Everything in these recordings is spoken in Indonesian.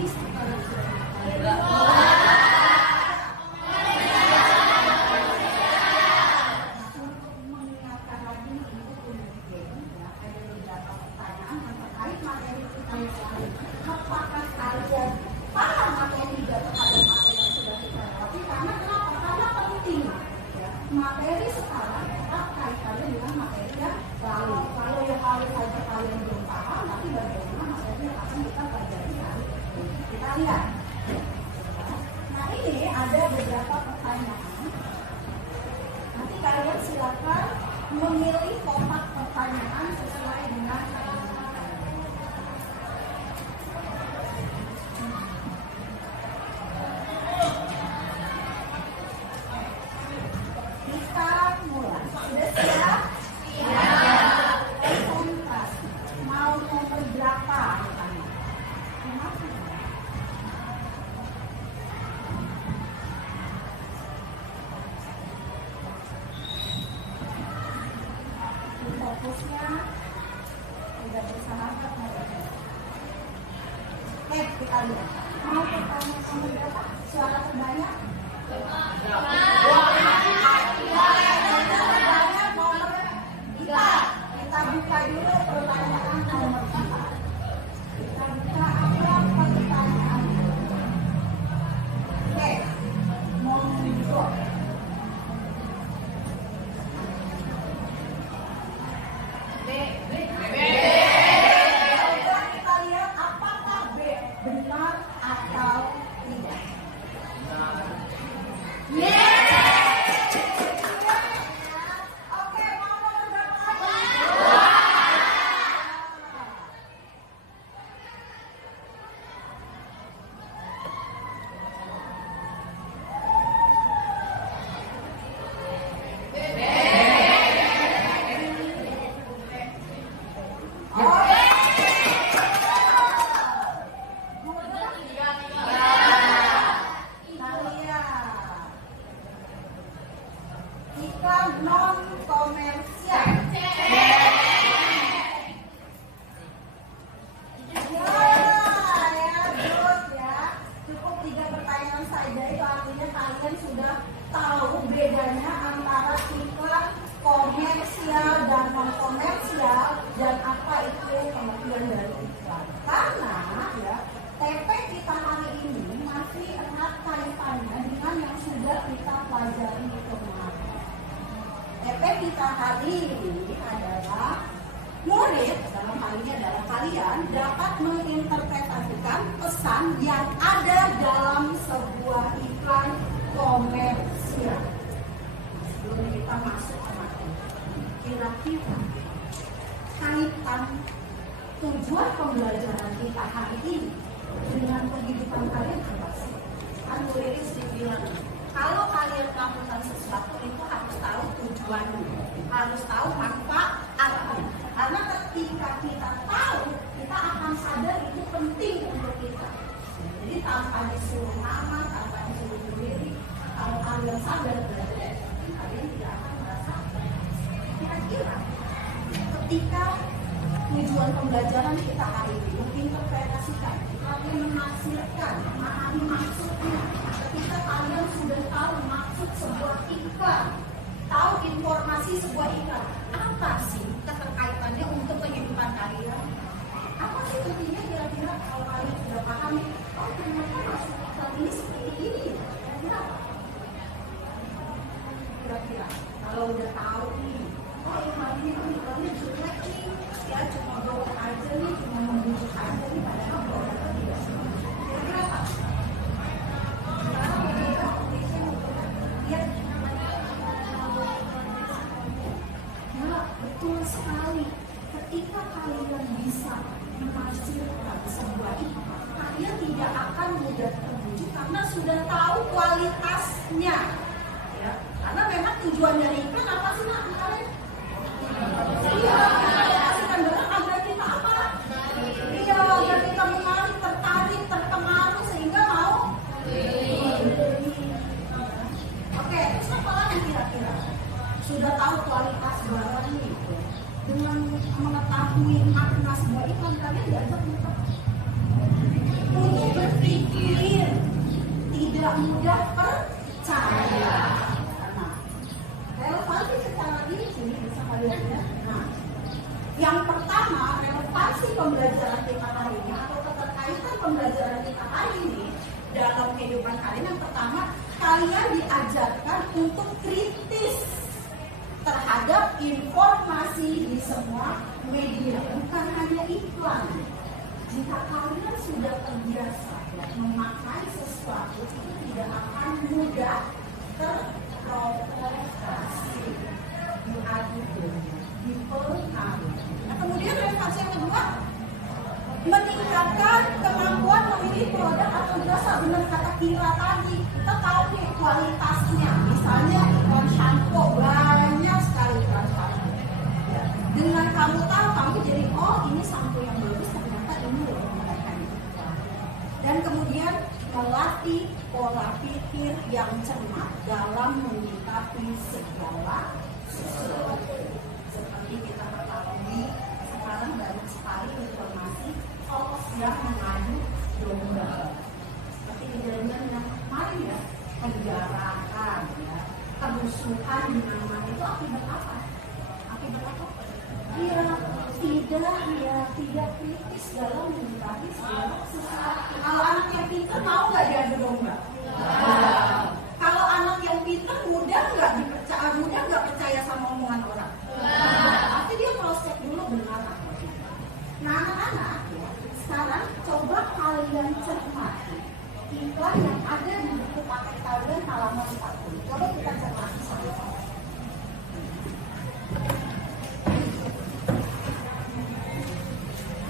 bisnis atau untuk mengingatkan lagi itu ada beberapa pertanyaan yang terkait materi kita yang lain. Apakah kalian paham materi juga terhadap materi yang sudah kita lewati? Karena kenapa? Karena penting. Materi sekarang tetap kaitannya dengan materi yang lalu. Kalau yang lalu saja kalian belum paham, nanti bagaimana materi yang akan kita pelajari hari ini? Kita lihat. Nah, ini ada beberapa pertanyaan. Nanti kalian silakan memilih kotak pertanyaan sesuai dengan kita mulai. Sudah siap? Siap. Konsentrasi. Mau nomor berapa? Fokusnya tidak bersahabat. Kita lihat. Mau pertanyaan nomor berapa? Suara terbanyak? Kita buka dulu pertanyaan nomor 4. Kita buka apa pertanyaan? Monggo. Kita lihat apakah B benar atau tidak. Oke, mau nomor berapa lagi? Iklan non komersial. Cukup 3 pertanyaan saja, itu artinya kalian sudah tahu bedanya antara iklan komersial dan non komersial dan apa itu pengertian dari iklan. Karena TP kita hari ini masih erat kaitannya dengan yang sudah kita pelajari kemarin. TP kita hari ini adalah murid, dalam hal ini adalah kalian, dapat menginterpretasikan pesan yang ada dalam sebuah iklan komersial. Sebelum kita masuk ke materi, kira-kira kaitan tujuan pembelajaran kita hari ini dengan kehidupan kalian apa sih? Kan murid dibilang, kalau kalian melakukan sesuatu itu harus tahu tujuannya, harus tahu manfaatnya. Karena ketika kita tahu, kita akan sadar itu penting untuk kita. Jadi tanpa disuruh nama, tanpa disuruh berdiri, kalau kalian sadar berarti kalian tidak akan merasa. Kira-kira ketika tujuan pembelajaran kita hari ini menginterpretasikan, kalian menafsirkan, memahami maksudnya. Ketika kalian sudah tahu maksud sebuah iklan, tahu informasi sebuah iklan, apa sih keterkaitannya untuk kehidupan kalian? Apa sih intinya kira-kira kalau kalian sudah pahami? Oh, ternyata maksud iklan ini seperti ini. Kira-kira apa? Kira-kira kalau udah tahu nih, oh iklan ini iklannya jelek nih, ya cuma bohong aja nih, cuma membujuk aja nih, padahal bohong tidak. Kira-kira apa? Betul sekali. Ketika kalian bisa menafsirkan sebuah iklan, kalian tidak akan mudah terbujuk karena sudah tahu kualitasnya. Ya, karena memang tujuan dari iklan apa sih nak? Iya, kasihkan benar agar kita apa? Iya, agar kita menarik, tertarik, terpengaruh sehingga mau. Oke, terus apa lagi kira-kira? Sudah tahu kualitas barang ini, dengan mengetahui makna sebuah iklan, kalian diajak untuk mudah percaya. Nah, relevansi secara ini bisa kalian lihat. Nah, yang pertama, relevansi pembelajaran kita hari ini atau keterkaitan pembelajaran kita hari ini dalam kehidupan kalian. Yang pertama, kalian diajarkan untuk kritis terhadap informasi di semua media, bukan hanya iklan. Jika kalian sudah terbiasa memakai sesuatu, itu tidak akan mudah terprovokasi, diadu, dipengaruhi. Nah, kemudian relevansi yang kedua, meningkatkan kemampuan memilih produk atau jasa. Benar kata Kira tadi, kita tahu nih kualitasnya. Misalnya iklan shampoo, banyak sekali iklan shampoo. Ya. Dengan kamu tahu, kamu jadi oh ini shampoo yang bagus, ternyata ini loh mereka. Dan kemudian melatih pola pikir yang cermat dalam menyikapi segala sesuatu. Seperti kita ketahui sekarang banyak sekali informasi hoax yang mengadu domba. Seperti kejadian yang kemarin ya, penjarahan, ya, kerusuhan di mana-mana itu akibat apa? Akibat apa? Tidak kritis dalam menyikapi segala sesuatu. Kalau anak yang pintar mau nggak diadu domba? Kalau anak yang pintar mudah nggak percaya sama omongan orang? Tapi dia cross check dulu benar. Nah anak-anak ya, sekarang coba kalian cermati iklan yang ada di buku paket kalian halaman 40. Coba kita cermati sama-sama.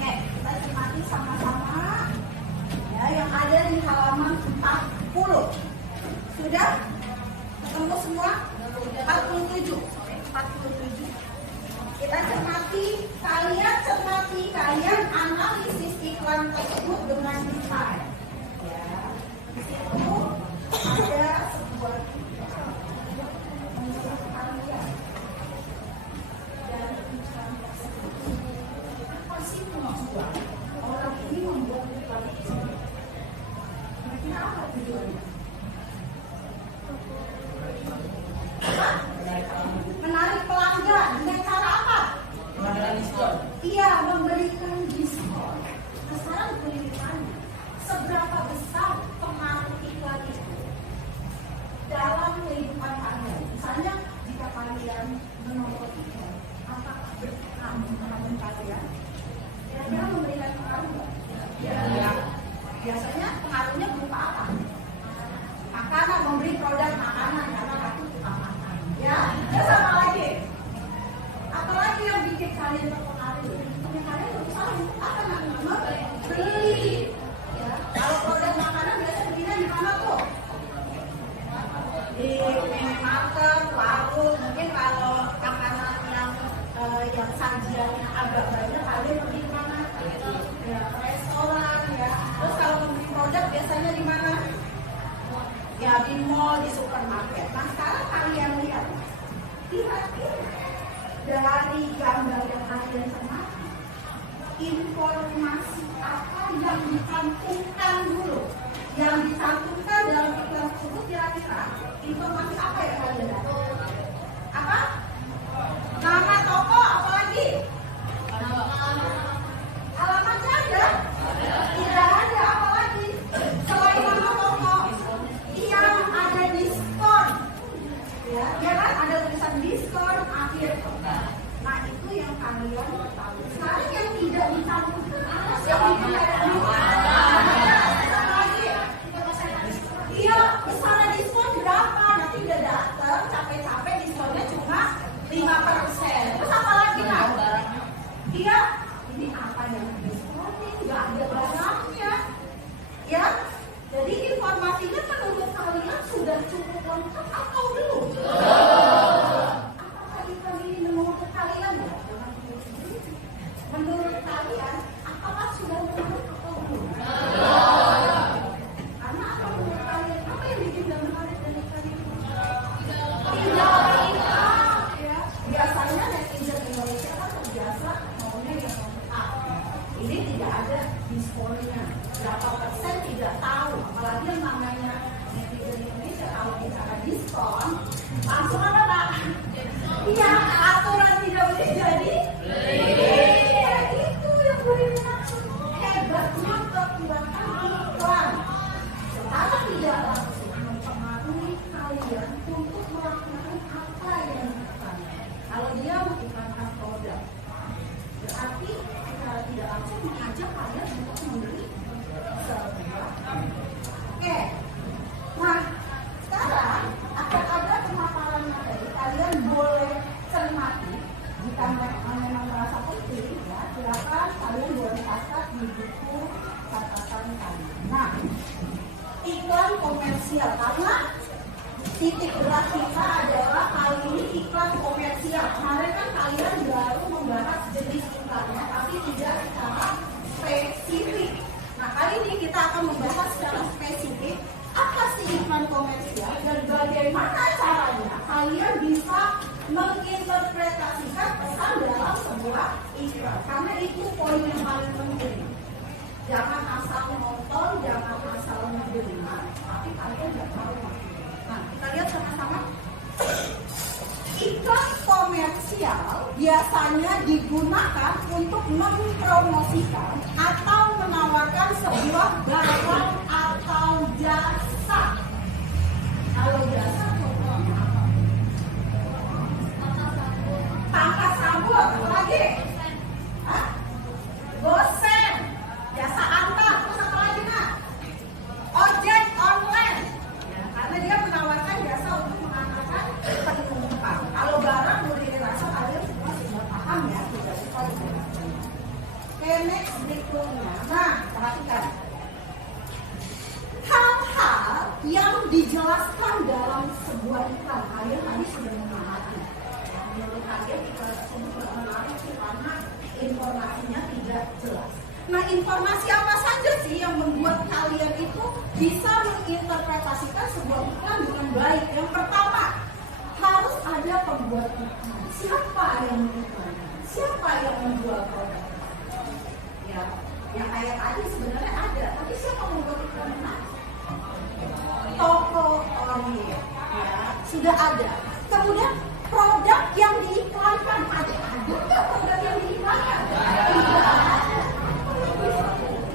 Oke, kita cermati sama-sama ya, yang ada di halaman 40. Sudah? Ketemu semua? 47. Kita cermati, kalian analisis iklan tersebut dengan detail. Ya, di situ ada sebuah iklan menurut kalian dari iklan tersebut apa sih tujuan orang ini membuat iklan itu? Kira-kira apa tujuannya? Menarik pelanggan dengan cara apa? Memberikan diskon. Iya, memberikan diskon. Nah, sekarang boleh ditanya, seberapa besar pengaruh iklan itu dalam kehidupan kalian? Misalnya, jika kalian menonton iklan, apakah berpengaruh terhadap kalian? Kira-kira memberikan pengaruh nggak? Ya. Biasanya pengaruhnya berupa apa? Makanan, memberi produk makanan karena aku suka makan. Ya, terus apa lagi? Apalagi yang bikin kalian terpengaruh? Yang kalian berusaha untuk apa namanya? Beli. Ya, kalau produk makanan biasanya belinya di mana tuh? Di minimarket, warung. Mungkin kalau makanan yang sajiannya agak banyak, kalian pergi ke mana? Ya, restoran ya. Terus kalau membeli produk biasanya di mana? Ya, di mall, di supermarket. Nah, sekarang kalian lihat, kira-kira dari gambar yang kalian cermati, informasi apa yang dicantumkan dulu? Yang dicantumkan dalam iklan tersebut kira-kira informasi apa yang kalian lihat? Apa? Nama toko, apa lagi? Alamatnya ada? Tidak ada, apa lagi? Selain nama toko, yang ada diskon. Ya kan? Ada tulisan diskon akhir pekan. Nah, itu yang kalian ketahui. Sekarang yang tidak dicantumkan apa sih? Yang tidak iya, besaran diskon berapa? Nanti udah datang, capek-capek diskonnya cuma 5%. Terus apa lagi kan? Iya, ini apa yang diskon? Nggak ada barangnya. Ya, jadi informasinya menurut kalian sudah cukup lengkap atau belum? Apakah iklan ini menurut kalian? Menurut kalian, apakah sudah menarik atau belum? Karena apa menurut kalian? Apa yang bikin dan menarik dari iklan ini? Tidak. Ya. Biasanya netizen Indonesia kan terbiasa maunya yang lengkap. Ini tidak ada diskonnya. Berapa persen tidak tahu, apalagi yang namanya netizen Langsung apa Pak? Iya, aturan tidak boleh jadi. Iya, itu yang boleh dimaksud. Hebatnya kekuatan iklan. Secara tidak langsung mempengaruhi kalian untuk melakukan apa yang dilakukan. Kalau dia mengiklankan produk, berarti secara tidak langsung mengajak kalian untuk membeli sebuah. Oke, nah sekarang akan ada pemaparan materi. Kalian boleh cermati jika memang merasa penting, ya silakan kalian boleh catat di buku catatan kalian. Nah, iklan komersial, karena titik berat kita adalah kali ini iklan komersial. Kemarin kan kalian baru membahas jenis iklannya, tapi tidak secara spesifik. Nah, kali ini kita akan membahas secara spesifik apa sih iklan komersial dan bagaimana caranya kalian bisa menginterpretasikan pesan dalam sebuah iklan. Karena itu poin yang paling penting. Jangan asal nonton, jangan asal menerima, tapi kalian nggak tahu. Nah, kita lihat sama-sama. Iklan komersial biasanya digunakan untuk mempromosikan atau menawarkan sebuah barang atau jasa. Kalau jasa contohnya apa? Pangkas rambut, apa lagi? Hah? Gosen, jasa antar, terus apa lagi nak? Ojek online, ya, karena dia menawarkan jasa untuk mengantarkan penumpang. Kalau barang berdiri rasa kalian semua sudah paham ya, tidak usah dijelaskan. Oke, next berikutnya. Nah, perhatikan hal-hal yang dijelaskan dalam sebuah iklan. Kalian tadi sudah memahami. Menurut kalian iklan tersebut tidak menarik karena informasinya tidak jelas. Nah, informasi apa saja sih yang membuat kalian itu bisa menginterpretasikan sebuah iklan dengan baik? Yang pertama, harus ada pembuat iklan. Siapa yang mengiklankan? Siapa yang menjual produk? Ya, yang kayak tadi sebenarnya ada, tapi siapa yang membuat iklan? Toko online, ya, sudah ada. Kemudian produk yang diiklankan ada nggak produk yang diiklankan? Tidak ada.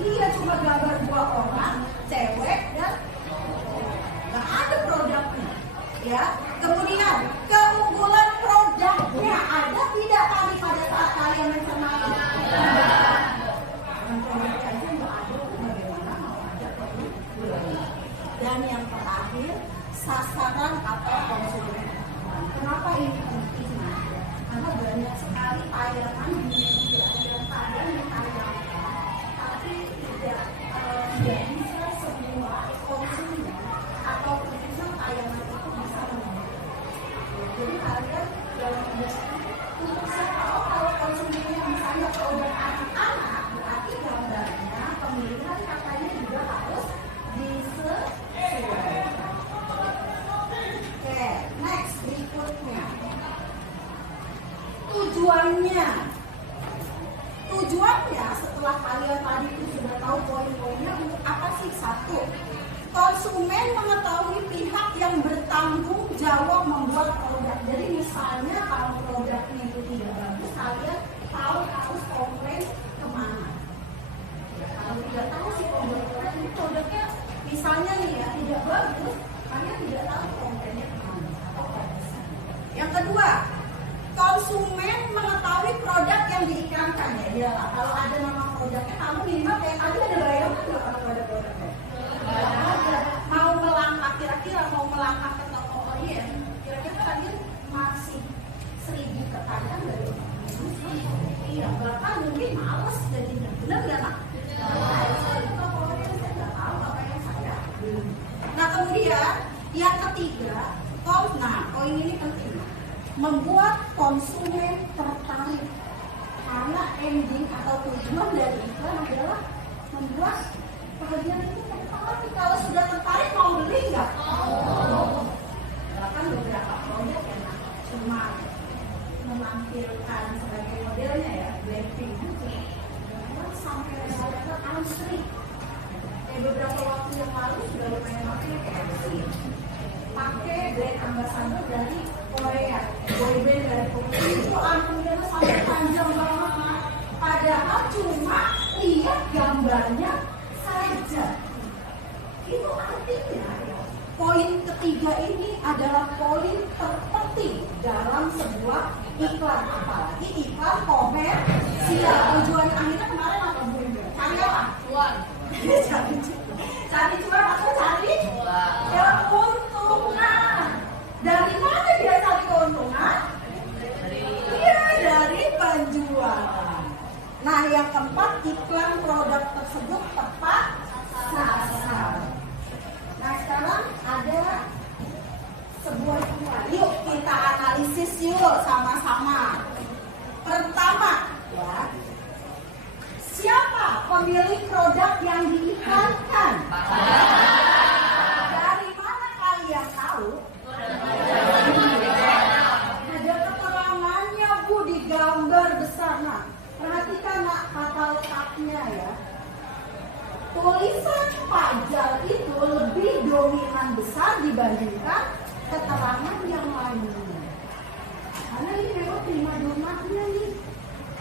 Iya, cuma gambar dua orang, cewek dan nggak ada produknya, ya. Kemudian keunggulan produknya ada tidak tadi pada saat kalian mencermati? Dan produknya itu nggak ada, bagaimana mau ada keunggulan? Dan yang terakhir, sasaran atau konsumen. Kenapa ini penting? Karena banyak sekali tayangan di media yang kalian ditayangkan, tapi tidak bisa semua konsumen atau pengguna tayangan itu bisa menonton. Jadi kalian untuk siapa? Kalau konsumennya misalnya produk anak-anak, berarti gambarnya, pemilihan katanya juga harus disesuaikan. Oke, next berikutnya. Tujuannya setelah kalian tadi itu sudah tahu poin-poinnya, untuk apa sih? Satu, konsumen mengetahui pihak yang bertanggung jawab membuat produk. Jadi misalnya kalau produknya itu tidak bagus, kalian tahu harus komplain kemana. Kalau tidak tahu si pembuat produk ini produknya misalnya nih ya tidak bagus, kalian tidak tahu komplainnya kemana atau prosesnya. Yang kedua, konsumen mengetahui produk yang diiklankan, ya iyalah. Kalau ada nama produknya, kamu minimal kayak tadi ada bayangan nggak kalau ada produknya? Mau melangkah, kira-kira mau melangkah ke toko orien, kira-kira kalian masih 1000 pertanyaan dari iya, bahkan mungkin males jadinya. Benar nggak nak? Toko orien saya nggak tahu apa yang saya. Nah, kemudian yang ketiga, poin ini penting, membuat konsumen tertarik. Karena ending atau tujuan dari iklan adalah membuat kalian itu tertarik. Kalau sudah tertarik, mau beli nggak? Bahkan beberapa produk yang cuma menampilkan sebagai modelnya ya, Blackpink itu sampai restoran antri. Beberapa waktu yang lalu sudah lumayan pakai KFC, pakai brand ambassador dari Korea, boyband dari Korea. Itu anunya sampai panjang banget, Mak. Padahal cuma lihat gambarnya saja. Itu artinya poin ketiga ini adalah poin terpenting dalam sebuah iklan, apalagi iklan komersial. Tujuan akhirnya kemarin apa, Bu? Cari apa? Cuan. Cari cuan atau cari keuntungan. Dari mana dia cari keuntungan? Iya, dari penjualan. Nah, yang keempat, iklan produk tersebut tepat sasaran. Nah, sekarang ada sebuah iklan. Yuk kita analisis yuk sama-sama. Pertama, ya, siapa pemilik produk yang diiklankan? Dari mana kalian tahu? Ada keterangannya, Bu, di gambar besar. Nah, perhatikan, Nak, kata letaknya ya. Tulisan pajak itu lebih dominan besar dibandingkan keterangan yang lainnya. Karena ini memang prima donanya nih,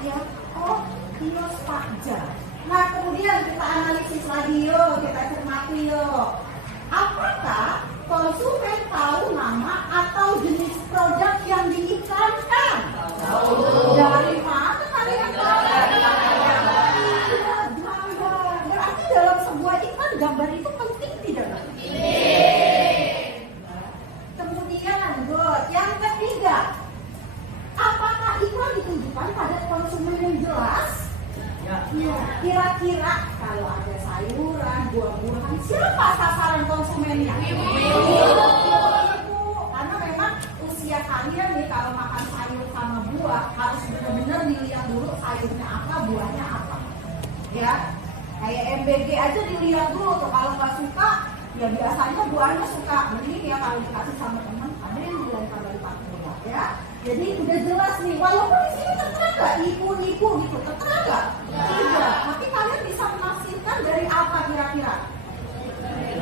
ya, oh, kios pajak. Nah, kemudian kita analisis lagi yuk, kita cermati yuk. Apakah konsumen tahu nama atau jenis produk yang diiklankan? Tahu. Dari mana kalian tahu? Berarti dalam sebuah iklan gambar itu penting tidak? Kemudian, good. Yang ketiga, apakah iklan ditunjukkan pada konsumen yang jelas? Ya. Kira-kira kalau ada sayuran, buah-buahan, siapa sasaran konsumennya? Ibu. Karena memang usia kalian nih kalau makan sayur sama buah harus benar-benar dilihat dulu sayurnya apa, buahnya apa. Ya, kayak MBG aja dilihat dulu tuh, kalau nggak suka, ya biasanya buahnya suka. Beli ya kalau dikasih sama teman, ada yang dilempar dari buah, ya. Jadi udah jelas nih, walaupun di sini tertera nggak nipu gitu, tertera nggak? Tidak. Tapi kalian bisa menafsirkan dari apa kira-kira?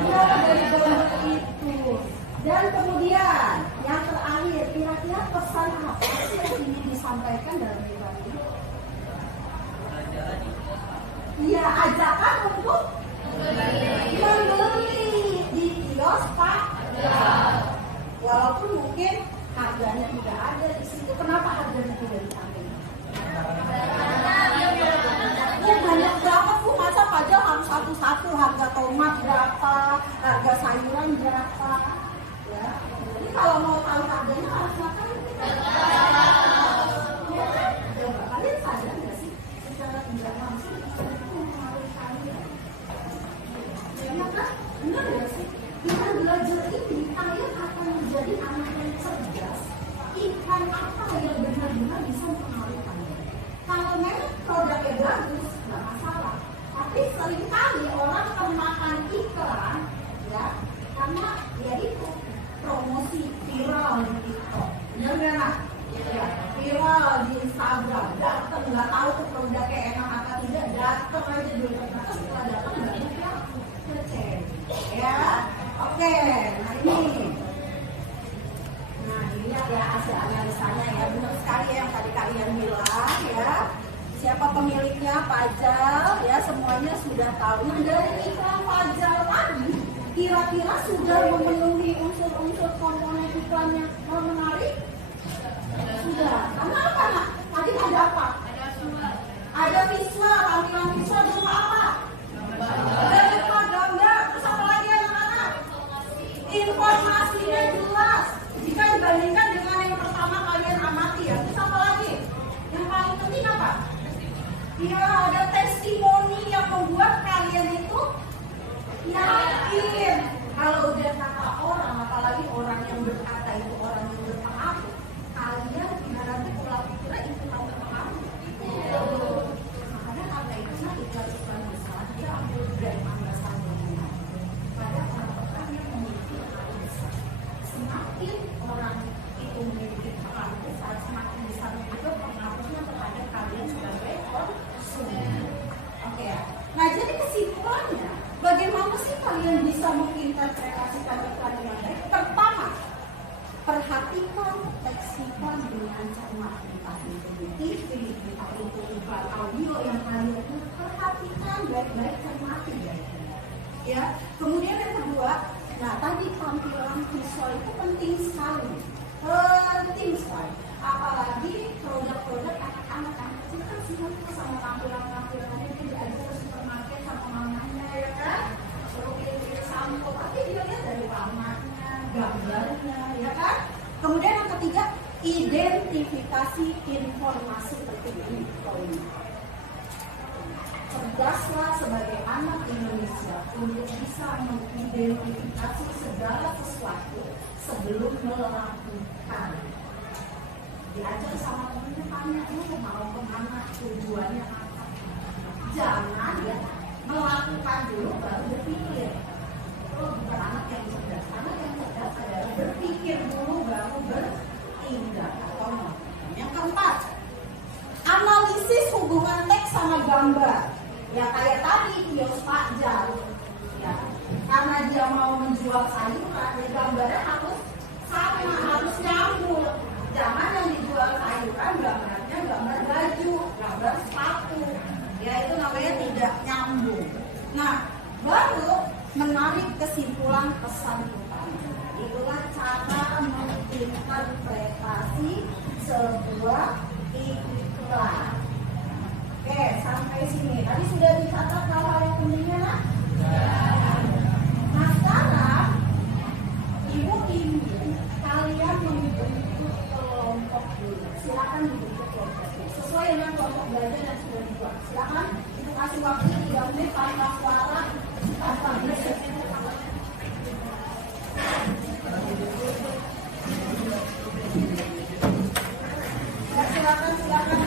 Ya, dari gambar itu. Dan kemudian yang terakhir, kira-kira pesan apa sih yang ingin disampaikan dalam iklan ini? Ya, ajakan untuk membeli di kios pajak. Walaupun mungkin harganya tidak ada di situ. Kenapa harganya tidak ditampilkan? Ya banyak banget, Bu. Masa pajak harus satu-satu, harga tomat berapa, harga sayuran berapa. Ya. Jadi kalau mau tahu harganya harus ngapain? Ya kan? Kalian sadar nggak sih? Secara tidak langsung itu mempengaruhi kalian. Ya kan? Benar nggak sih? Dengan belajar ini, kalian akan menjadi anak yang cerdas. Iklan apa yang benar-benar bisa mempengaruhi kalian? Kalau memang produknya bagus, nggak masalah. Tapi seringkali orang termakan iklan, ya, karena ya itu promosi viral di TikTok. Benar nggak, Nak? Ya, viral di Instagram. Datang nggak tahu tuh produknya enak apa tidak, datang aja dulu. Ternyata setelah datang nggak mungkin kecewa. Ya, oke. Nah ini. Nah, dilihat ya hasil analisanya ya, benar sekali yang tadi kalian bilang ya. Siapa pemiliknya, Pajal, ya semuanya sudah tahu. Nah, dari iklan Pajal tadi, kira-kira sudah memenuhi unsur-unsur komponen iklannya menarik? Sudah. Karena apa, Nak? Tadi ada apa? Ada visual, tampilan visual berupa apa? Berupa gambar. Terus apa lagi anak-anak? Informasinya jelas. Jika dibandingkan dengan yang pertama kalian amati ya. Terus apa lagi? Yang paling penting apa? Ya, ada testimoni yang membuat kalian itu yakin. Kalau udah kata orang, apalagi orang yang berkata itu orang yang berpengaruh, kalian nanti pola pikirnya itu tahu berpengaruh. Makanya kata itu iklan besar, dia ambil dari ambassador. Pada orang-orang yang memiliki pengaruh besar. Semakin orang itu memiliki pengaruh besar, semakin besar juga pengaruhnya terhadap kalian sebagai konsumen. Oke ya. Nah, jadi kesimpulannya, bagaimana sih kalian bisa menginterpretasikan iklan dengan baik? Pertama, Perhatikan, teksikan dengan cermat. Entah itu di TV, entah itu iklan audio yang hadir, perhatikan baik-baik, cermati ya. Kemudian yang kedua, nah tadi tampilan visual itu penting sekali, apalagi produk-produk anak-anak kecil kan suka sama tampilan-tampilannya itu diajak ke supermarket sama mamanya ya kan, suruh pilih-pilih sampo, tapi dia lihat dari warnanya, gambarnya ya kan. Kemudian yang ketiga, identifikasi informasi penting ini poinnya. Cerdaslah sebagai anak Indonesia untuk bisa mengidentifikasi segala sesuatu sebelum melakukan. Diajak sama temennya, tanya dulu mau kemana, tujuannya apa. Jangan ya melakukan dulu baru berpikir. Itu bukan anak yang cerdas. Anak yang cerdas adalah berpikir dulu baru bertindak atau melakukan. Yang keempat, analisis hubungan teks sama gambar. Ya kayak tadi kios Pakjar, ya karena dia mau menjual sayuran, ya gambarnya harus sama, harus nyambung. Jangan yang dijual sayuran gambarnya gambar baju, gambar sepatu, ya itu namanya tidak nyambung. Nah, baru menarik kesimpulan pesan utama. Itulah cara menginterpretasi sebuah iklan. Oke, sampai sini. Tadi sudah dicatat hal-hal yang pentingnya lah. Nah sekarang Ibu ingin kalian membentuk kelompok dulu. Silakan dibentuk kelompok sesuai dengan kelompok belajar yang sudah dibuat. Silakan Ibu kasih waktu 3 menit tanpa suara, tanpa berisik. Silakan.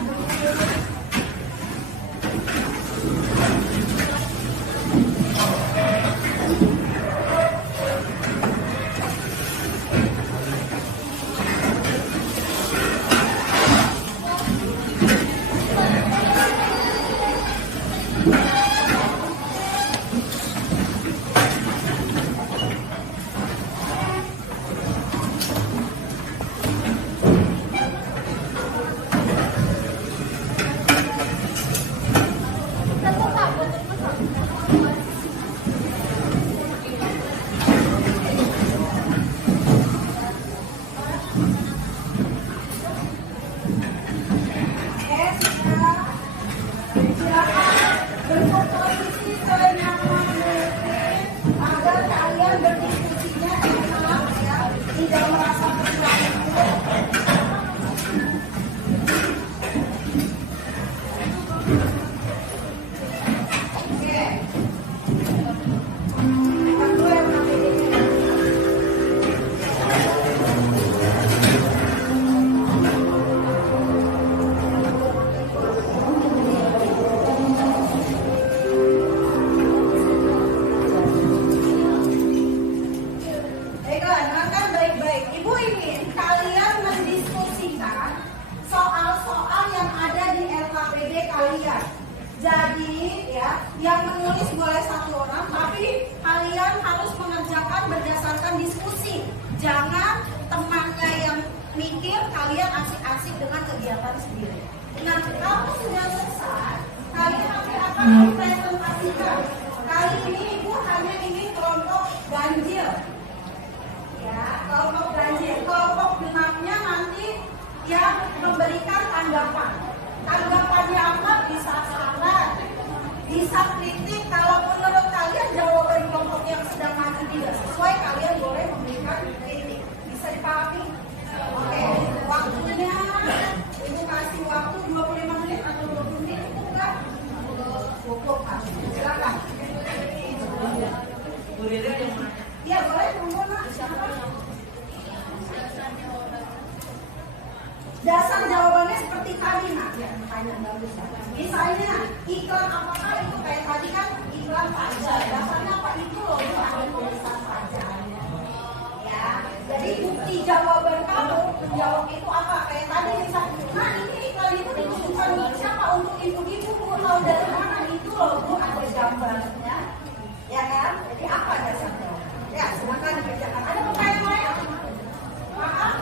Dasar jawabannya seperti tadi, nak. Ya, pertanyaan bagus. Misalnya, iklan apakah itu kayak tadi kan iklan pajak. Dasarnya apa itu loh, itu ada tulisan pajak. Ya, jadi bukti jawaban kamu menjawab itu apa? Kayak tadi misalnya, nah ini iklan itu ditujukan untuk siapa? Untuk ibu-ibu, Bu. Tahu dari mana itu loh, Bu? Ada gambarnya, ya kan? Jadi apa dasarnya? Ya, silakan dikerjakan. Ada pertanyaan lain? Maaf.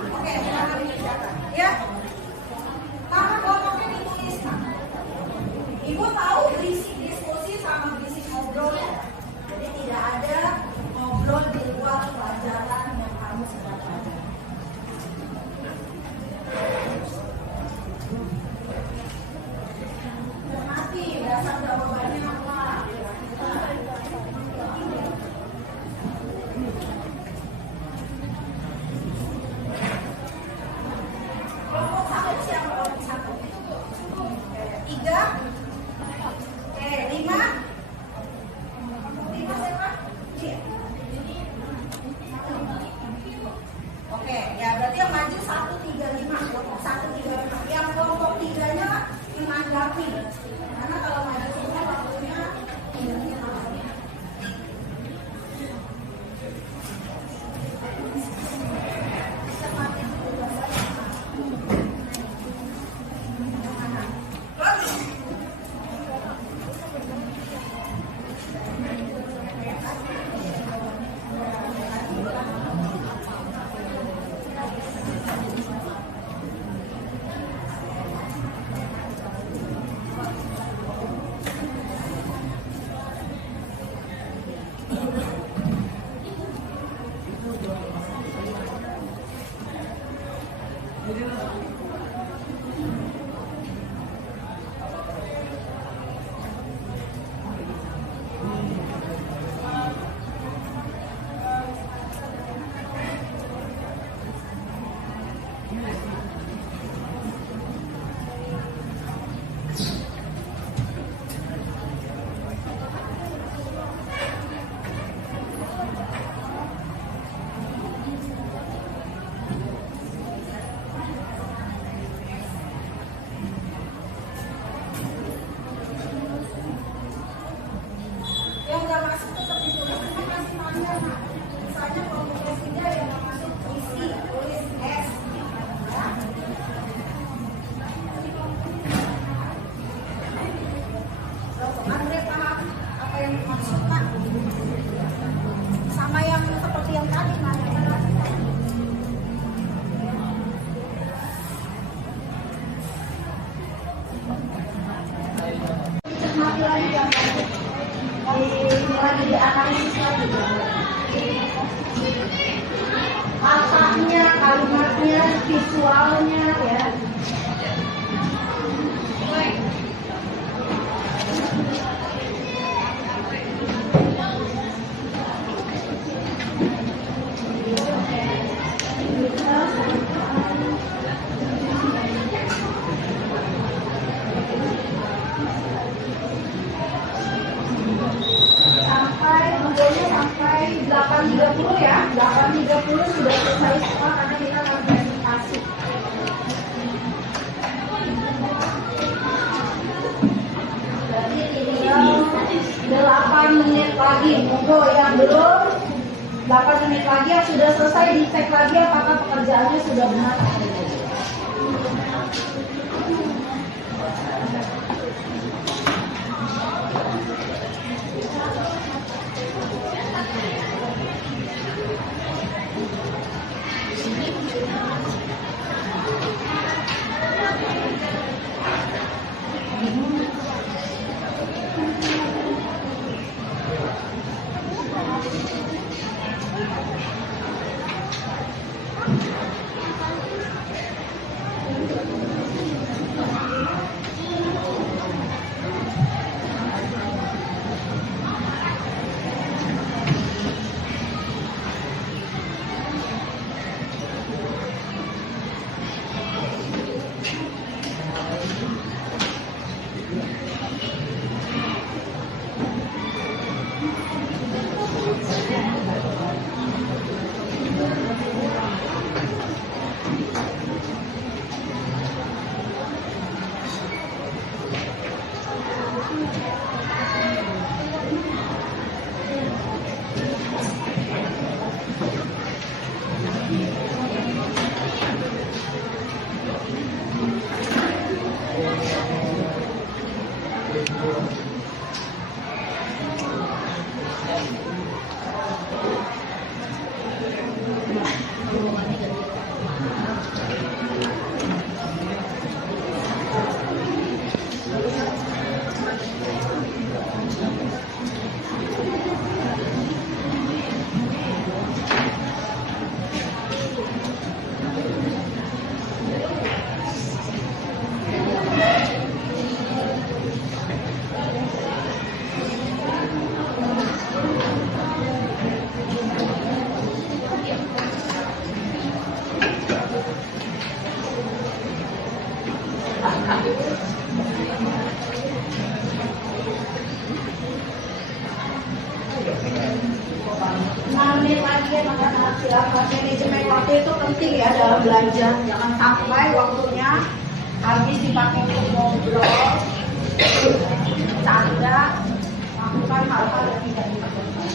ngobrolnya sampai 8.30 ya. 8.30 sudah selesai semua karena kita akan presentasi. Jadi tinggal 8 menit lagi. Monggo yang belum 8 menit lagi yang sudah selesai dicek lagi apakah pekerjaannya sudah benar. Manajemen waktu itu penting ya dalam belajar. Jangan sampai waktunya habis dipakai untuk ngobrol, canda, melakukan hal-hal yang tidak diperlukan.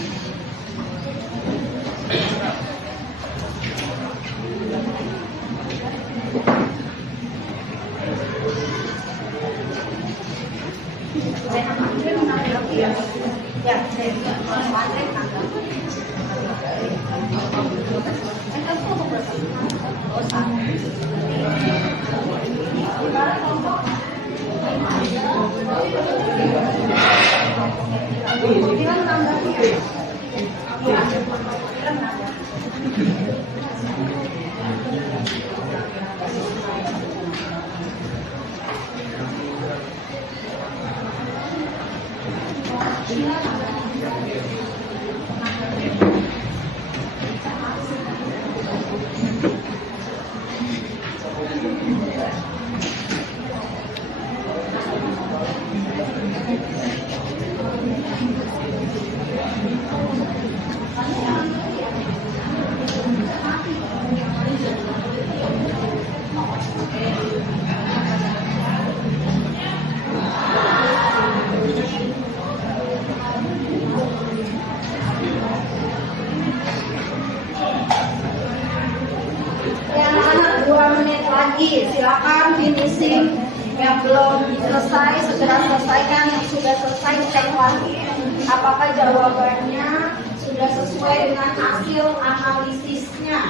Silakan finishing yang belum selesai segera selesaikan, yang sudah selesai cek lagi apakah jawabannya sudah sesuai dengan hasil analisisnya,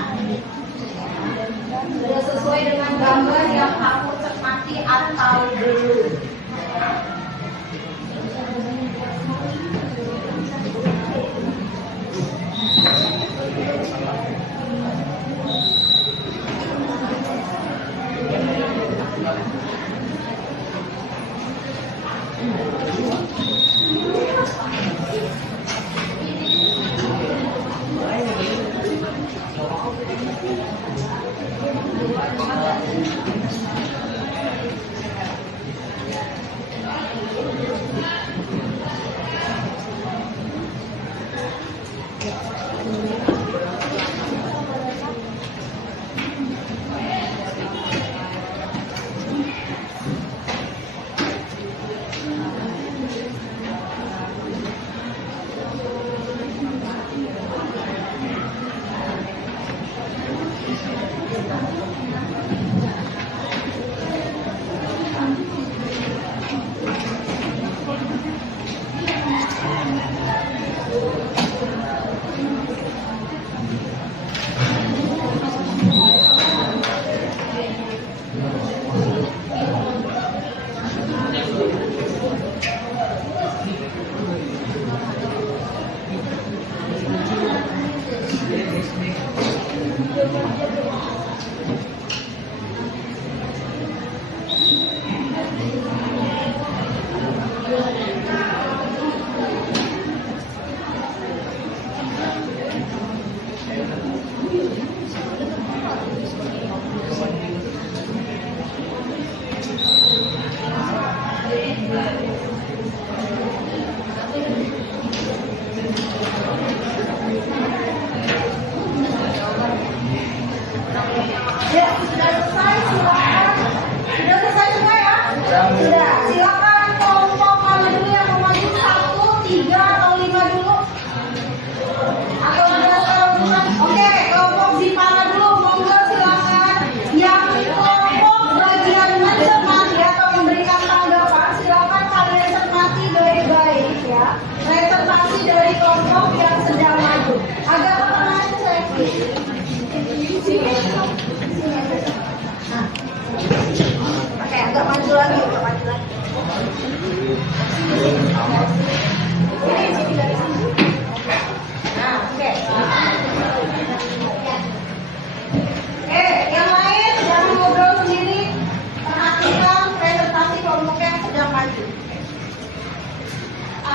sudah sesuai dengan gambar yang aku cermati atau belum.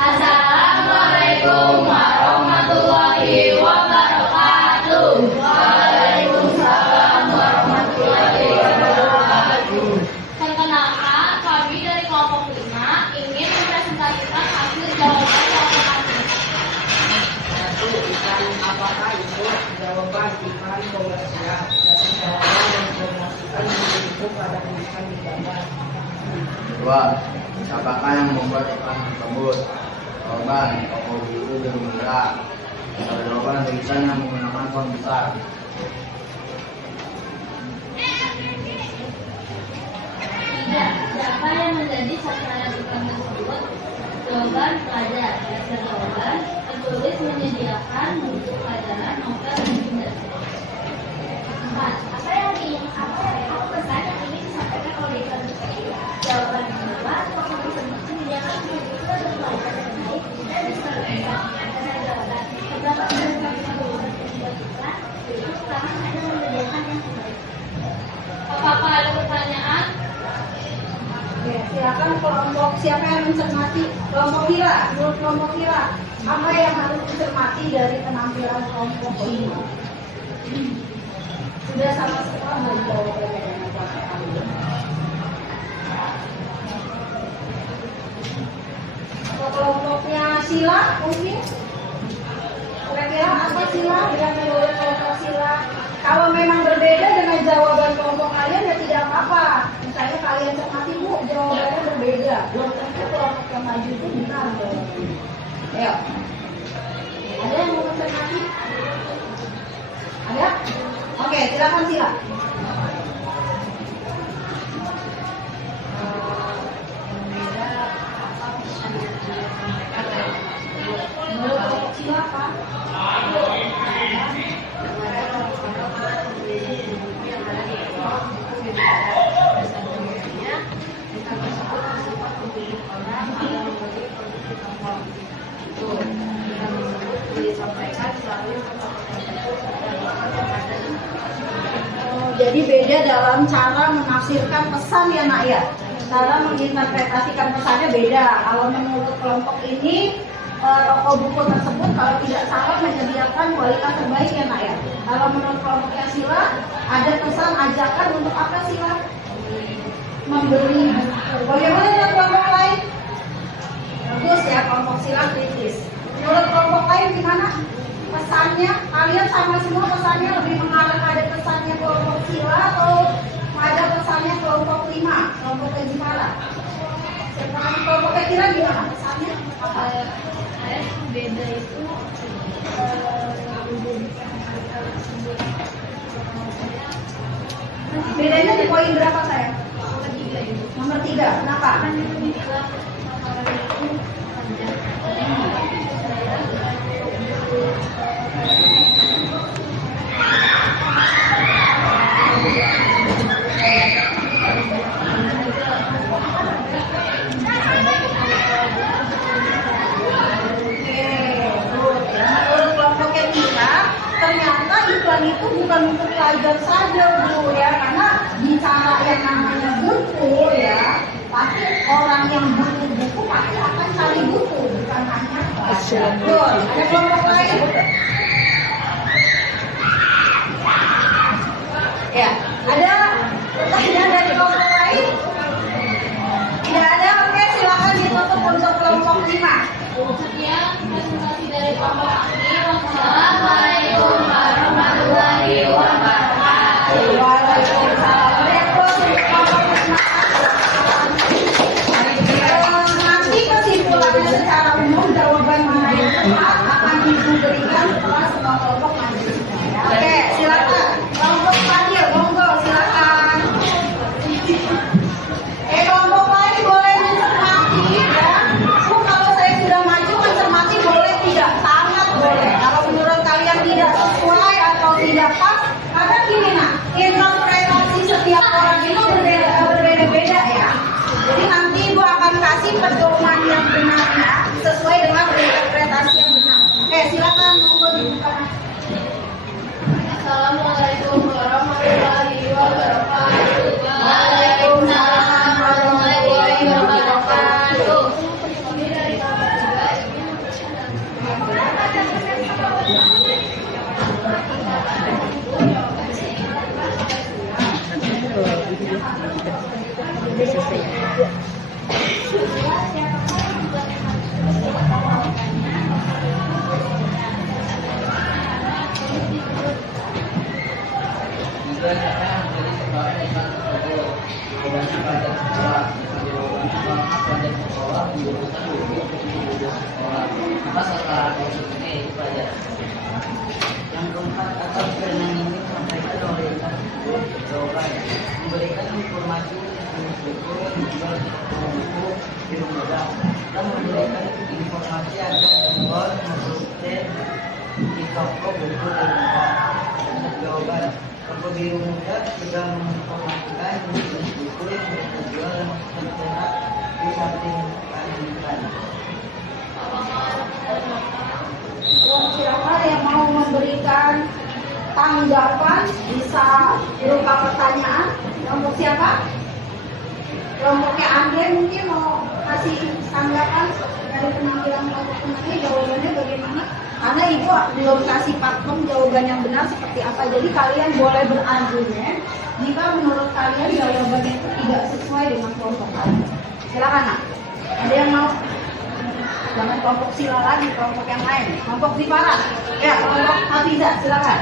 Assalamualaikum warahmatullahi wabarakatuh. Waalaikumsalam warahmatullahi wabarakatuh. Perkenalkan, kami dari kelompok 5 ingin mempresentasikan hasil jawaban kelompok kami. Satu, ikan apakah itu? Jawaban ikan komersial. Dan jawaban yang diinformasikan itu pada tulisan di gambar. Dua, apakah yang membuat ikan tersebut? Jawaban, toko biru dan merah. Jawaban, tulisan yang menggunakan font besar. Tiga, siapa yang menjadi sasaran ikan tersebut? Jawaban, pelajar. Dasar jawaban, penulis menyediakan buku pelajaran, novel, dan benda. Empat, apa yang pesan yang ingin disampaikan oleh ikan tersebut? Jawaban kedua, tokoh tersebut menyediakan buku dan pelajaran yang baik dan bisa dasar jawaban. Terdapat beberapa kebutuhan ikan, yaitu pertama hanya menyediakan yang terbaik. Apakah ada pertanyaan? Oke, silakan kelompok siapa yang mencermati kelompok kira, menurut kelompok kira apa yang harus dicermati dari penampilan kelompok ini? Sudah sama semua menjawab pertanyaan kami. Atau kelompoknya Sila mungkin? Kira-kira apa Sila yang menurut kelompok Sila? Kalau memang berbeda dengan jawaban kelompok kalian ya tidak apa-apa. Misalnya kalian cermati bu, jawabannya berbeda. Belum tentu kelompok yang maju itu benar jawabannya. Ayo. Ada yang mau mencermati? Ada? Oke, silakan Sila. Menurut kelompok Sila apa? Jadi beda dalam cara menafsirkan pesan ya nak ya. Cara menginterpretasikan pesannya beda. Kalau menurut kelompok ini toko buku tersebut kalau tidak salah menyediakan kualitas terbaik ya nak ya. Kalau menurut kelompoknya Sila ada pesan ajakan untuk apa Sila? Membeli buku. Bagaimana dengan kelompok lain? Bagus ya, kelompok Sila kritis. Menurut kelompok lain gimana? Pesannya, kalian sama semua pesannya lebih mengarah pada pesannya kelompok Sila atau ada pesannya kelompok 5, kelompok Jimara? Sekarang kelompok Kira gimana pesannya? Beda itu bedanya di poin berapa saya? Nomor 3. Kenapa? iklan itu bukan untuk pelajar saja Bu ya, karena bicara yang namanya buku ya, pasti orang yang butuh buku pasti akan cari buku, bukan hanya baca. Betul. Ada kelompok lain? Ya, ada pertanyaan dari kelompok lain? Tidak ada, oke silakan ditutup untuk kelompok 5. Sekian presentasi dari kelompok kami. Wassalamualaikum warahmatullahi wabarakatuh. Nanti kesimpulannya secara umum jawaban mana yang tepat akan diberikan setelah semua kelompok majelis. Oke, silakan. Kelompok Fadil, monggo silakan. Kelompok lain boleh mencermati ya. Bu, kalau saya sudah maju mencermati boleh tidak? Sangat boleh. Kalau menurut kalian tidak sesuai atau tidak pas, karena gini nah, interpretasi setiap orang itu berbeda-beda ya. Jadi nanti Ibu akan kasih pedoman yang benarnya sesuai dengan interpretasi yang benar. Oke, silakan monggo dibuka. Assalamualaikum warahmatullahi wabarakatuh. Waalaikumsalam warahmatullahi wabarakatuh. Kami dari kelompok 3 ingin Yang keempat, atas kerenang ini sampaikan orientasi jawaban, memberikan informasi jenis buku, menjual buku di rumah, dan memberikan informasi agar menjual memproduksi di toko buku di rumah. Jawaban, toko biru muda sudah menginformasikan jenis buku yang dijual dan tertera di samping kanan. Siapa yang mau memberikan tanggapan bisa berupa pertanyaan? Kelompok siapa? Kelompoknya Andre mungkin mau kasih tanggapan dari penampilan kelompok temannya, jawabannya bagaimana? Karena Ibu belum kasih pakem jawaban yang benar seperti apa. Jadi kalian boleh berargumen jika menurut kalian jawabannya itu tidak sesuai dengan kelompok kalian. Silakan nak. Ada yang mau? Jangan kelompok Sila lagi, kelompok yang lain. Kelompok Zifara. Ya, kelompok Hafiza, silakan.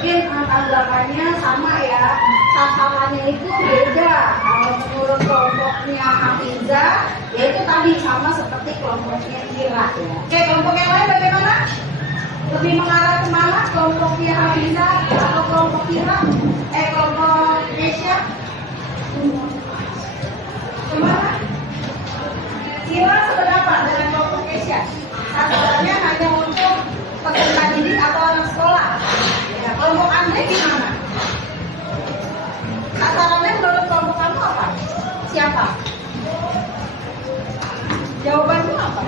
Mungkin tanggapannya sama ya, sasarannya itu beda. Kalau menurut kelompoknya Hafiza, ya itu tadi sama seperti kelompoknya Ira ya. Oke, kelompok yang lain bagaimana? Lebih mengarah kemana? Kelompoknya Hafiza atau kelompok Ira? Kelompok Nesya? Kemana? Ira seberapa dengan kelompok Nesya? Sasarannya hanya untuk peserta didik atau anak sekolah. Ya, kelompok Andre gimana? Sasarannya menurut kelompok kamu apa? Siapa? Jawabanmu apa?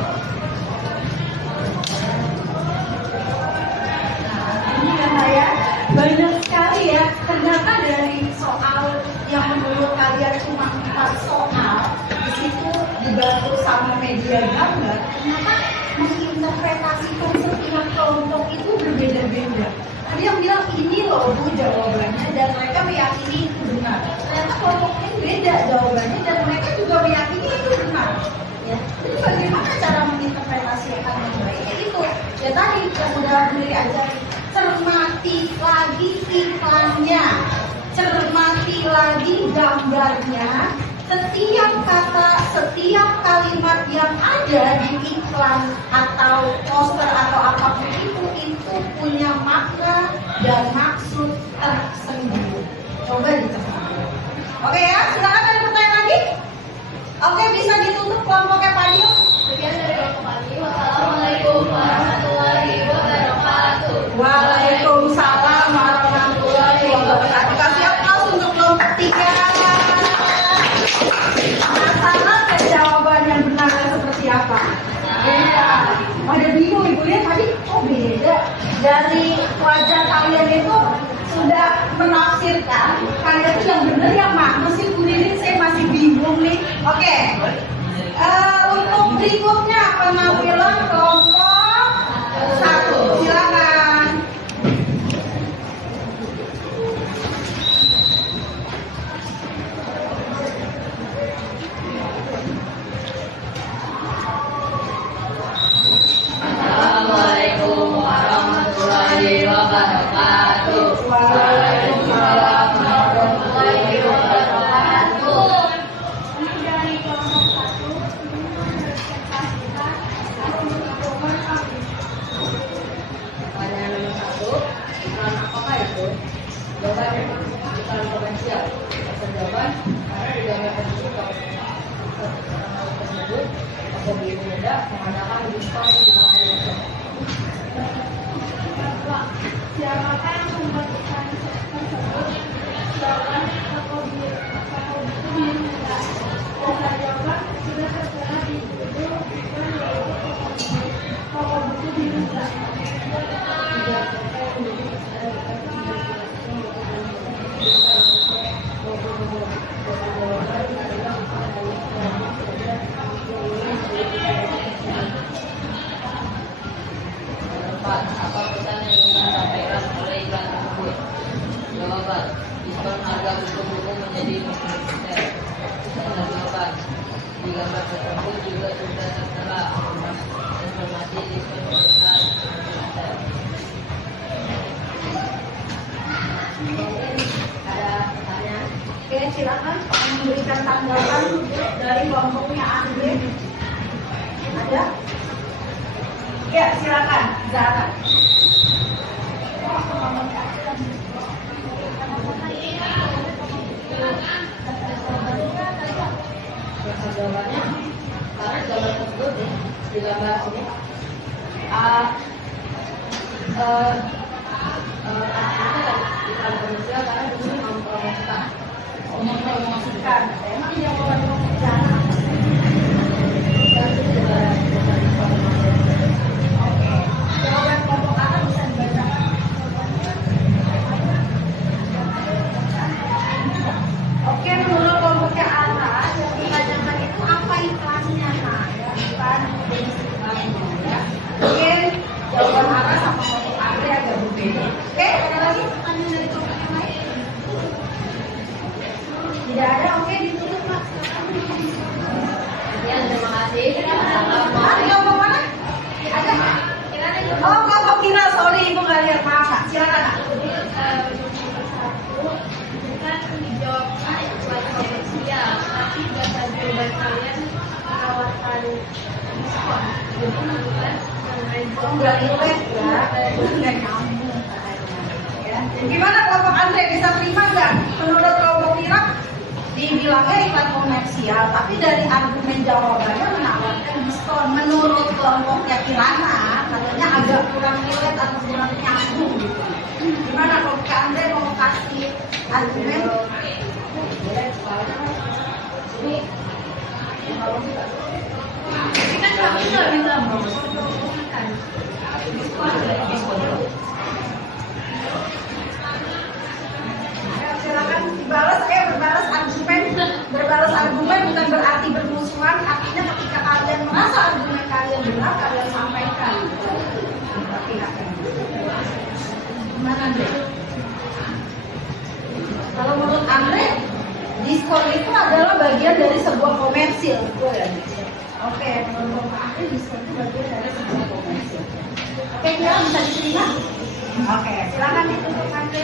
Nah, ini kan ya, banyak sekali ya. Ternyata dari soal yang menurut kalian cuma 4 soal, di situ dibantu sama media gambar, ternyata menginterpretasikan setiap kelompok itu berbeda-beda. Ada yang bilang ini loh Bu jawabannya dan mereka meyakini itu benar. Ternyata kelompok lain beda jawabannya dan mereka juga meyakini itu benar. Ya, jadi bagaimana cara menginterpretasikan yang baik? Itu ya tadi yang sudah beli aja. Cermati lagi iklannya, cermati lagi gambarnya. Setiap kata, setiap kalimat yang ada di iklan atau poster atau apapun itu punya makna dan maksud tersendiri. Coba dicermati. dari wajah kalian itu sudah menafsirkan kalian itu yang benar yang mana sih Bu Lilin, saya masih bingung nih. Oke. Untuk berikutnya penampilan kelompok 1, silakan. Assalamualaikum warahmatullahi wabarakatuh. Waalaikumsalam warahmatullahi wabarakatuh. Untuk dari kelompok 1 ini mempresentasikan nomor 1. Pertanyaan nomor 1, iklan apakah itu? Jawaban iklan komersial. Jawaban karena di dalam tersebut toko beli muda mengadakan diskon 50%. Siapakah yang membuat iklan tersebut? Jawaban toko buku muda. Dasar jawaban sudah tertera di judul iklan yaitu toko buku muda. Apa pesan yang ingin disampaikan oleh iklan tersebut? Jawaban, diskon harga buku-buku menjadi 50%. Dan jawaban, di gambar tersebut juga sudah tertera informasi diskon sebesar 50%. Mungkin ada pertanyaan? Oke, silakan memberikan tanggapan dari kelompoknya Andre. Ada? Ya, silakan, Zara. Jawabannya, karena gambar tersebut di gambar sini iklan komersial karena di sini mempromosikan. Mempromosikan. Emang jawaban kelompok Zara. Oke. Jawaban kelompok A bisa dibacakan. Oke, menurut kelompoknya Ara, yang ditanyakan itu apa iklannya? Nah, ya, iklan jenis iklannya. Ya. Mungkin jawaban Ara sama kelompok Andre agak berbeda. Oke, ada lagi pertanyaan dari kelompok yang lain? Tidak ada, oke, ditutup Mas. Ya, terima kasih. Kelompok mana? Ada? Oh, kelompok Kira, sorry, itu nggak lihat, maaf Kak. Silakan Kak. Bukan dijawabkan iklan komersial, tapi dasar jawaban kalian menawarkan diskon. Jadi bukan mengenai Oh, nggak relate ya, nggak nyambung. Ya. Gimana kelompok Andre, bisa terima nggak? Menurut kelompok Kira, dibilangnya iklan komersial, tapi dari argumen jawabannya menawarkan diskon. Menurut kelompoknya Kirana, katanya agak kurang relate atau kurang nyambung gitu. Gimana kelompok Andre mau kasih argumen? Tapi kan kami nggak bisa mempromosikan. Silakan dibalas, berbalas argumen bukan berarti bermusuhan. Artinya ketika kalian merasa argumen kalian benar, kalian sampaikan ke pihak yang benar. Gimana Andre? Kalau menurut Andre, diskon itu adalah bagian dari sebuah komersil. Oke, menurut Andre diskon itu bagian dari sebuah komersil. Oke, Kira bisa diterima? Oke, silakan ditutup Andre.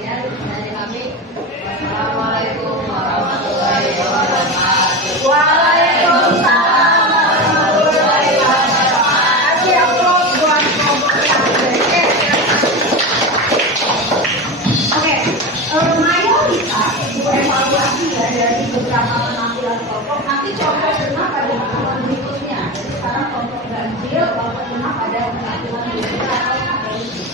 Ya, dari kami. Assalamualaikum warahmatullahi wabarakatuh. Waalaikumsalam warahmatullahi wabarakatuh. Kasih aplaus buat kelompok Andre. Oke, mayoritas evaluasi ya dari beberapa penampilan kelompok. Nanti contoh pernah pada pertemuan berikutnya. Jadi sekarang kelompok ganjil, kelompok pernah pada penampilan berikutnya atau KPI.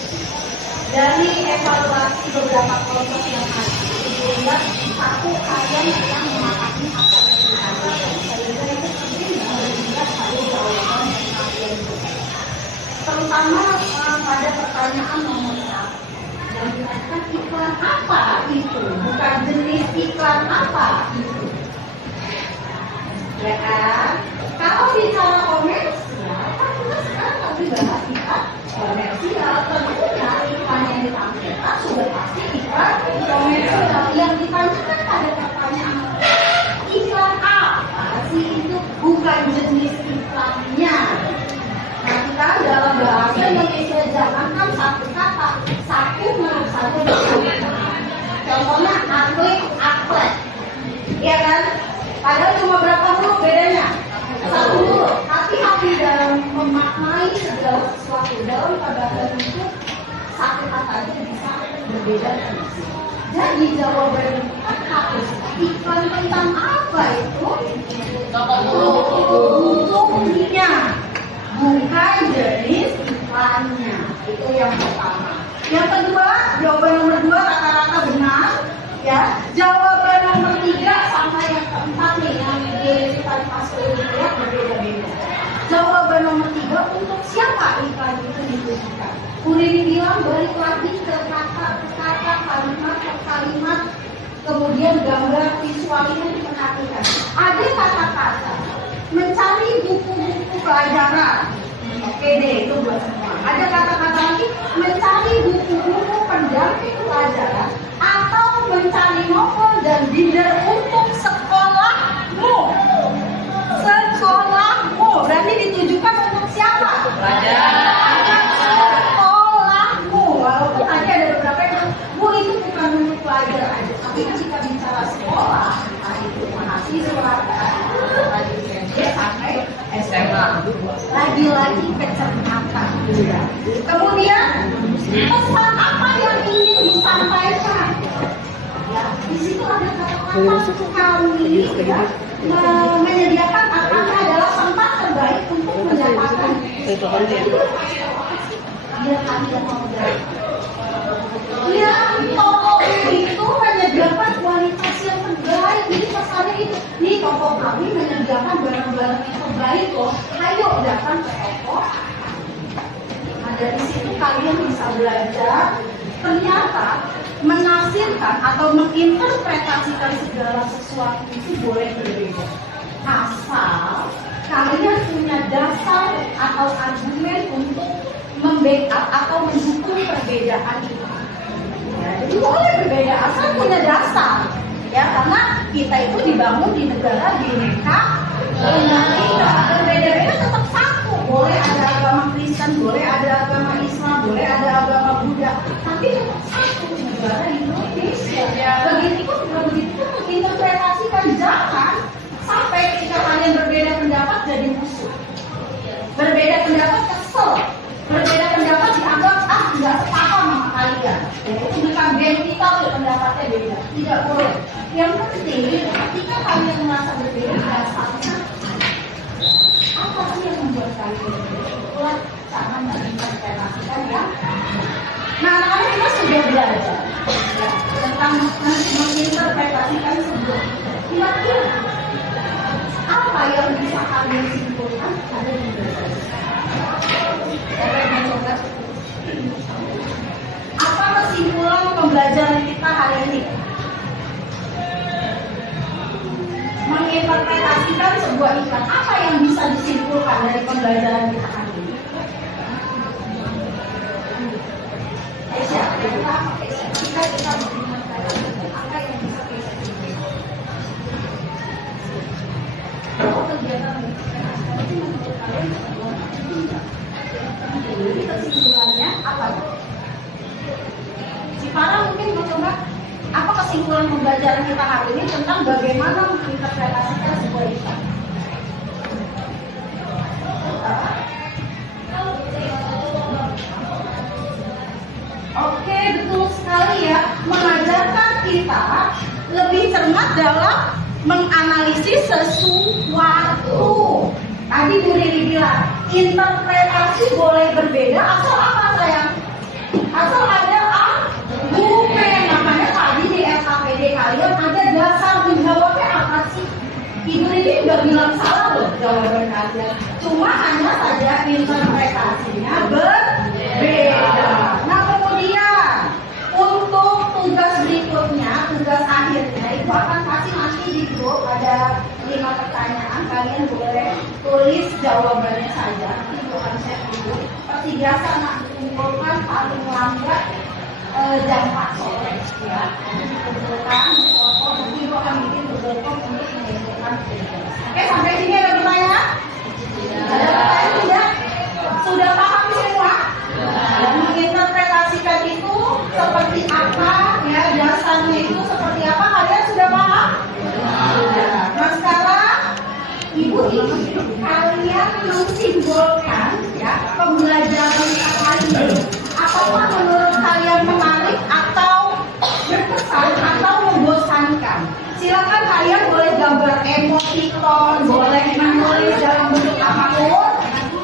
Dari evaluasi beberapa kelompok yang ada, sehingga satu kalian yang memahami apa yang dikatakan, sehingga itu penting sehingga pada jawaban yang kalian berikan. Terutama pada pertanyaan pertanyaan nomor 1. Yang ditanyakan iklan apa itu? Bukan jenis iklan apa itu. Ya kan? Kalau bicara komersial, kan kita sekarang lagi bahas iklan komersial. Tentunya iklan yang ditampilkan sudah pasti iklan komersial. Yang ditanyakan pada pertanyaan iklan apa sih itu? Bukan jenis iklannya. Nah, kita dalam bahasa Indonesia jangankan satu kata, satu huruf saja bisa. Contohnya aklet, ya kan? Padahal cuma berapa huruf bedanya? Satu huruf. Hati-hati dalam memaknai segala sesuatu dalam bahasa itu satu kata aja bisa berbeda. Jadi jawaban kita harus iklan tentang apa itu? Bentuknya, bukan jenis iklannya. Itu yang pertama. Yang kedua, jawaban nomor 2 rata-rata benar. Ya, jawaban nomor 3 sama yang keempat nih yang kita pasang lihat berbeda-beda. Jawaban nomor 3 untuk siapa iklan itu ditujukan? Urin bilang balik lagi ke kata, kalimat ke kalimat, kemudian gambar visual itu diperhatikan. Ada kata-kata mencari buku-buku pelajaran. Oke deh, itu buat semua. Ada kata-kata lagi mencari buku-buku pendamping pelajaran atau mencari novel dan binder untuk sekolahmu. Sekolahmu berarti ditujukan untuk siapa? Sekolahmu. Walaupun tadi ada beberapa yang bu itu bukan untuk pelajar aja, tapi ketika bicara sekolah, itu mahasiswa, dari SMP sampai SMA. Lagi-lagi kecerdasan. Kemudian pesan apa yang ingin disampaikan? Ya, di situ ada kata-kata kami ya, menyediakan apakah adalah tempat terbaik untuk mendapatkan dia kalian mau jawab. Ya, toko itu menyediakan kualitas yang terbaik. Ini pesannya itu. Nih toko kami menyediakan barang-barang yang terbaik loh. Ayo datang ke toko. Nah, dari situ kalian bisa belajar. Ternyata menafsirkan atau menginterpretasikan segala sesuatu itu boleh berbeda. Asal kalian punya dasar atau argumen untuk membackup atau mendukung perbedaan itu. Ya, jadi boleh berbeda asal punya dasar. Ya, karena kita itu dibangun di negara Bhinneka Tunggal Ika. Berbeda-beda tetap satu. Boleh ada agama Kristen, boleh ada agama Islam, boleh ada agama Buddha, tapi tetap satu negara Indonesia. Begitu menginterpretasikan, jangan sampai ketika kalian berbeda pendapat jadi musuh. Berbeda pendapat kesel. Berbeda pendapat dianggap nggak sepaham sama kalian. Dan itu bukan geng kita pendapatnya beda. Tidak boleh. Yang penting ketika kalian merasa berbeda dasarnya apa sih yang membuat kalian berbeda? Itulah cara menginterpretasikan ya. Nah, anak-anak kita sudah belajar ya, tentang menginterpretasikan sebuah kira-kira apa yang bisa kalian simpulkan ada di belajar. Apa kesimpulan pembelajaran kita hari ini? Menginterpretasikan sebuah iklan. Apa yang bisa disimpulkan dari pembelajaran kita hari ini? Aisyah, kita apa yang bisa kita simpulkan? Kalau kegiatan jadi kesimpulannya apa? Cipara mungkin mau coba apa kesimpulan pembelajaran kita hari ini tentang bagaimana menginterpretasikan sebuah iklan? Oke, betul sekali ya. Mengajarkan kita lebih cermat dalam menganalisis sesuatu. Tadi Bu Riri bilang, interpretasi boleh berbeda asal apa sayang? Asal ada argumen. Makanya tadi di SKPD kalian ada dasar menjawabnya apa sih? Ibu Riri udah bilang salah loh jawaban kalian. Cuma hanya saja interpretasinya berbeda. kalian boleh tulis jawabannya saja, bukan saya dulu. Seperti biasa, nak dikumpulkan paling lambat jam 4 sore, ya. Dikumpulkan, foto, nanti ibu akan bikin Google Form untuk mengumpulkan tugas. Oke, sampai sini ada pertanyaan? Ada pertanyaan tidak? Sudah paham semua? Dan menginterpretasikan itu seperti apa, ya, dasarnya itu seperti apa, kalian sudah paham? Sudah. Nah sekarang ibu ingin kalian mensimbolkan, ya, pembelajaran kali ini. Apakah menurut kalian menarik atau berkesan atau membosankan? Silakan kalian boleh gambar emoticon, boleh menulis dalam bentuk apapun.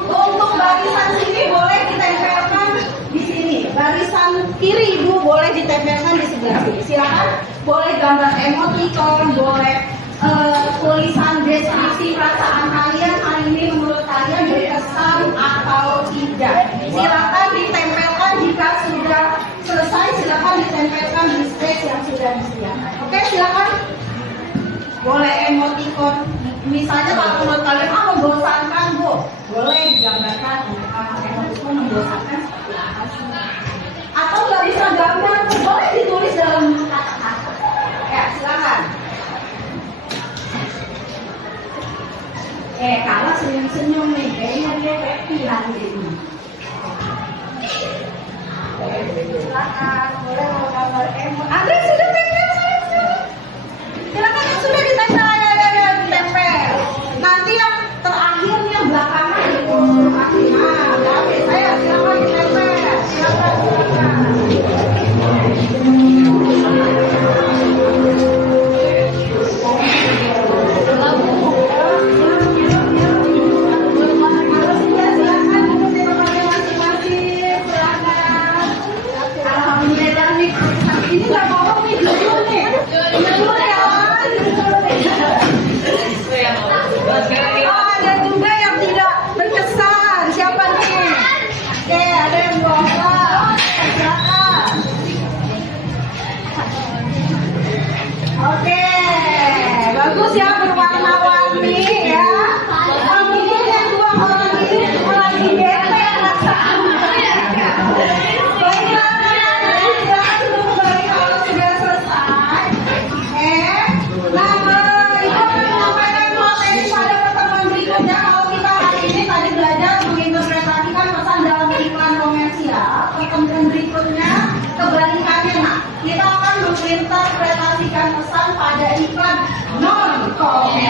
Untuk barisan sini boleh ditempelkan di sini. Barisan kiri ibu boleh ditempelkan di sebelah sini. Silakan boleh gambar emoticon, boleh tulisan deskripsi perasaan kalian hari ini menurut kalian berkesan atau tidak. Silakan ditempelkan jika sudah selesai. Silakan ditempelkan di space yang sudah disediakan. Oke, silakan. Boleh emoticon. Misalnya kalau menurut kalian membosankan, Bu, boleh digambarkan emoticon membosankan seperti apa sih? Atau nggak bisa gambar, boleh ditulis dalam kata-kata. Ya, silakan. Kalau senyum-senyum nih, kayaknya dia happy hari ini. Silakan, boleh mau gambar emoticon. Andre sudah tempel, silakan yang sudah ditempel, ya, ditempel. Nanti yang terakhir yang belakangan itu. Nah, tapi saya silakan ditempel, silakan. Ini nggak bohong nih, jujur nih. Jujur ya. Oh, ada juga yang tidak berkesan. Siapa nih? Oke, ada yang bohong. Silakan. Oke, bagus ya, berwarna-warni ya. Mungkin yang dua orang ini lagi bete perasaan. Baiklah, silakan duduk kembali kalau sudah selesai. Nah, Ibu akan menyampaikan materi pada pertemuan berikutnya. Kalau kita hari ini tadi belajar menginterpretasikan pesan dalam iklan komersial, pertemuan berikutnya kebalikannya. Nah, kita akan menginterpretasikan pesan pada iklan non komersial.